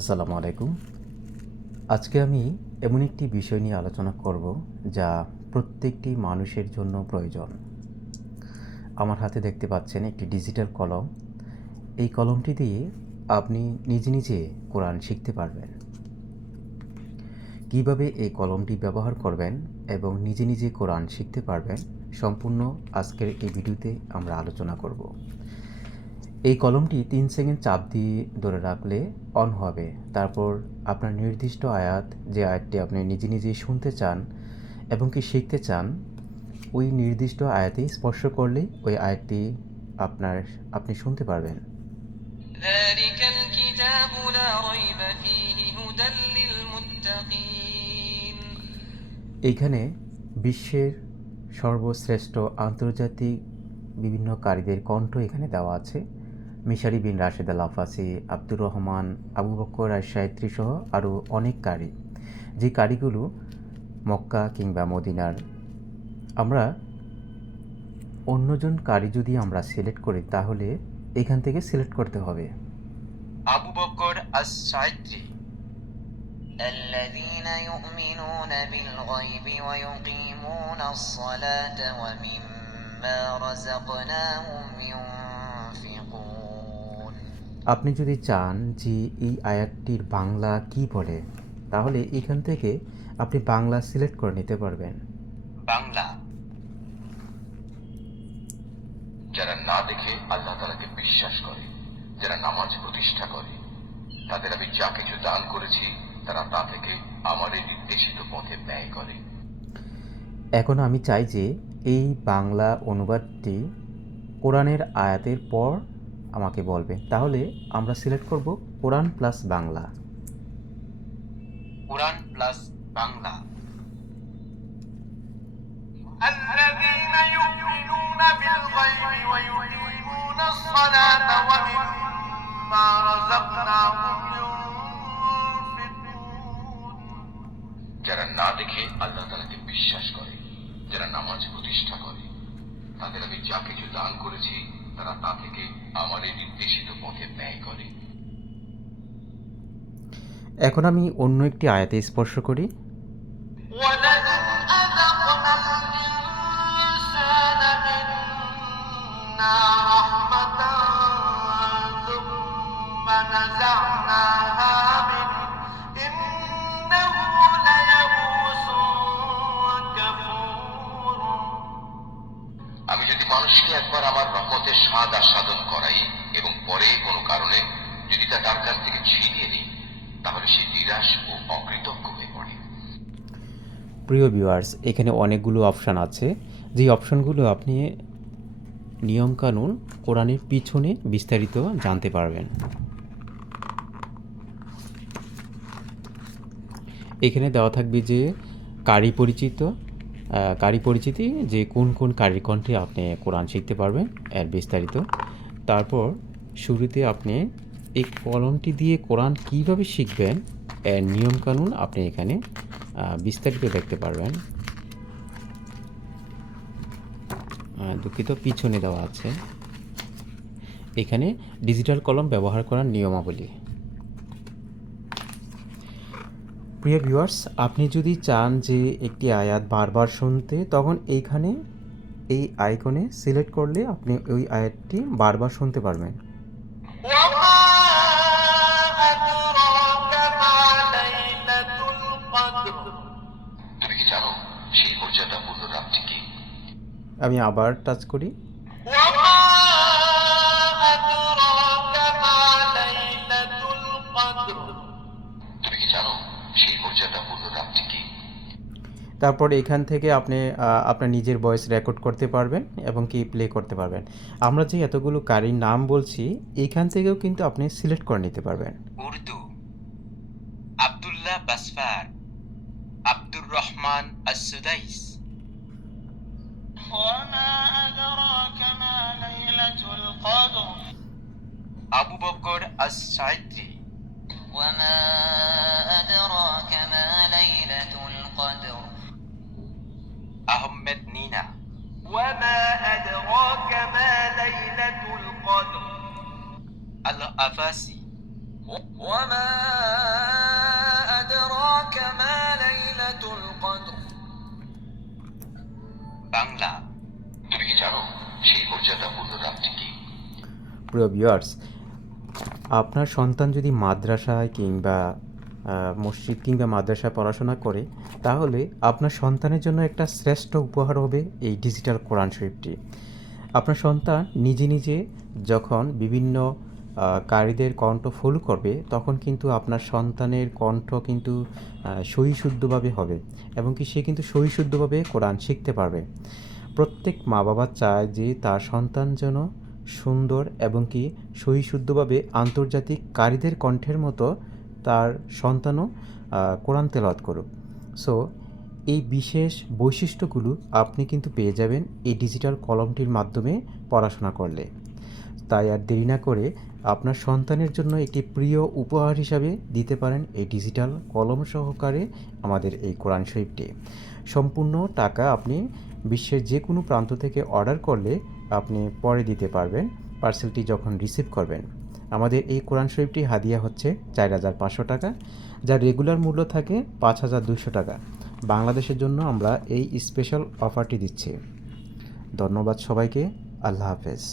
আসসালামু আলাইকুম। আজকে আমি এমন একটি বিষয় নিয়ে আলোচনা করব যা প্রত্যেকটি মানুষের জন্য প্রয়োজন। আমার হাতে দেখতে পাচ্ছেন একটি ডিজিটাল কলম। এই কলমটি দিয়ে আপনি নিজে নিজে কোরআন শিখতে পারবেন। কিভাবে এই কলমটি ব্যবহার করবেন এবং নিজে নিজে কোরআন শিখতে পারবেন সম্পূর্ণ আজকের এই ভিডিওতে আমরা আলোচনা করব। এই কলমটি 3 সেকেন্ড চাপ দিয়ে ধরে রাখলে অন হবে। তারপর আপনার নির্দিষ্ট আয়াত, যে আয়াতটি আপনি নিজে নিজেই শুনতে চান এবং কি শিখতে চান, ওই নির্দিষ্ট আয়াতে স্পর্শ করলেই ওই আয়াতটি আপনি শুনতে পারবেন। ذلك الكتاب لا ريب فيه هدى للمتقين এইখানে বিশ্বের সর্বশ্রেষ্ঠ আন্তর্জাতিক বিভিন্ন কারীদের কণ্ঠ এখানে দেওয়া আছে। মিশারি বিন রাশেদ আল আফাসি, আব্দুর রহমান, আবু বকর আশ-শায়ত্রী সহ আরও অনেক কারি, যে কারিগুলো মক্কা কিংবা মদিনার। আমরা অন্যজন কারি যদি আমরা সিলেক্ট করি তাহলে এখান থেকে সিলেক্ট করতে হবে আবু বকর আশ-শায়ত্রী الذين يؤمنون بالغيب ويقيمون الصلاة ومما رزقناهم ينفقون। আপনি যদি চান যে এই আয়াতটির বাংলা কি বলে, তাহলে এখান থেকে আপনি বাংলা সিলেক্ট করে নিতে পারবেন। বাংলা। যারা না দেখে আল্লাহ তাআলাকে বিশ্বাস করে, যারা নামাজ প্রতিষ্ঠা করে, তাদের আমি যা কিছু দান করেছি তারা তা থেকে আমার এই নির্দেশিত পথে ব্যয় করে। এখন আমি চাই যে এই বাংলা অনুবাদটি কোরআনের আয়াতের পর আমাকে বলবে, তাহলে আমরা সিলেক্ট করব কোরআন প্লাস বাংলা। কোরআন প্লাস বাংলা। الذين يؤمنون بالغيب ويقيمون الصلاة ومما رزقناهم ينفقون। যারা না দেখে আল্লাহ তাআলাকে বিশ্বাস করে, যারা নামাজ প্রতিষ্ঠা করে, তাদের আমি যা কিছু দান করেছি তারা তা থেকে আমার এই নির্দেশিত পথে ব্যয় করে। এখন আমি অন্য একটি আয়াতে স্পর্শ করি। ولئن أذقنا الإنسان منا رحمة ثم نزعناها منه إنه ليئوس كفور। আমি যদি মানুষকে একবার আমার রহমতের স্বাদ আস্বাদন করাই এবং পরে কোনো কারণে যদি তা তার কাছ থেকে ছিনিয়ে নিই, তাহলে সে নিরাশ ও অকৃতজ্ঞ হয়ে পড়ে। প্রিয় ভিউয়ার্স, এখানে অনেকগুলো অপশান আছে, যে অপশানগুলো আপনি নিয়মকানুন কোরআনের পিছনে বিস্তারিত জানতে পারবেন। এখানে দেওয়া থাকবে যে কারি পরিচিতি, যে কোন কোন কারির কণ্ঠে আপনি কোরআন শিখতে পারবেন এর বিস্তারিত। তারপর শুরুতে আপনি এই কলমটি দিয়ে কোরআন কীভাবে শিখবেন এর নিয়মকানুন আপনি এখানে বিস্তারিত দেখতে পারবেন। দুঃখিত, পিছনে দেওয়া আছে এখানে ডিজিটাল কলম ব্যবহার করার নিয়মাবলী। প্রিয় ভিউয়ার্স, আপনি যদি চান যে একটি আয়াত বারবার শুনতে, তখন এইখানে এই আইকনে সিলেক্ট করলে আপনি ওই আয়াতটি বারবার শুনতে পারবেন। তুমি কি জানো সেই মর্যাদাপূর্ণ রাতটি কি? আমি আবার টাচ করি। তুমি কি জানো সেই মর্যাদাপূর্ণ রাতটি কি? তারপর এখান থেকে আপনি আপনার নিজের ভয়েস রেকর্ড করতে পারবেন এবং কি প্লে করতে পারবেন। আমরা যে এতগুলো কারির নাম বলছি, এইখান থেকেও কিন্তু আপনি সিলেক্ট করে নিতে পারবেন। উর্দু, আব্দুল্লাহ বাসফার, আব্দুর রহমান আস-সুদাইস। আবু বকর আশ-শায়ত্রী। وما أدراك ما ليلة القدر আহমেদ নীনা। وما أدراك ما ليلة القدر আল আফাসি। وما أدراك ما ليلة القدر বাংলা। তুমি কি জানো সেই মর্যাদাপূর্ণ রাতটি কি? প্রিয় ভিউয়ার্স, আপনার সন্তান যদি মাদ্রাসায় কিংবা মসজিদ কিংবা মাদ্রাসায় পড়াশোনা করে, তাহলে আপনার সন্তানের জন্য একটা শ্রেষ্ঠ উপহার হবে এই ডিজিটাল কোরআন শরীফটি। আপনার সন্তান নিজে নিজে যখন বিভিন্ন কারীদের কণ্ঠ ফলো করবে, তখন কিন্তু আপনার সন্তানের কণ্ঠ কিন্তু সহিশুদ্ধভাবে হবে এবং কি সে কিন্তু সহিশুদ্ধভাবে কোরআন শিখতে পারবে। প্রত্যেক মা বাবা চায় যে তার সন্তান যেন সুন্দর এবং কি সহিশুদ্ধভাবে আন্তর্জাতিক কারীদের কণ্ঠের মতো তার সন্তানও কোরআন তেলাওয়াত করুক। সো এই বিশেষ বৈশিষ্ট্যগুলো আপনি কিন্তু পেয়ে যাবেন এই ডিজিটাল কলমটির মাধ্যমে পড়াশোনা করলে। তাই আর দেরি না করে আপনার সন্তানের জন্য একটি প্রিয় উপহার হিসাবে দিতে পারেন এই ডিজিটাল কলম সহকারে আমাদের এই কোরআন শরীফটি। সম্পূর্ণ টাকা আপনি বিশ্বের যে কোনো প্রান্ত থেকে অর্ডার করলে আপনি পরে দিতে পারবেন পার্সেলটি যখন রিসিভ করবেন। আমাদের এই কোরআন শরীফটি হাদিয়া হচ্ছে 4,500 টাকা, যার রেগুলার মূল্য থাকে 5,200 টাকা। বাংলাদেশের জন্য আমরা এই স্পেশাল অফারটি দিচ্ছি। ধন্যবাদ সবাইকে। আল্লাহ হাফেজ।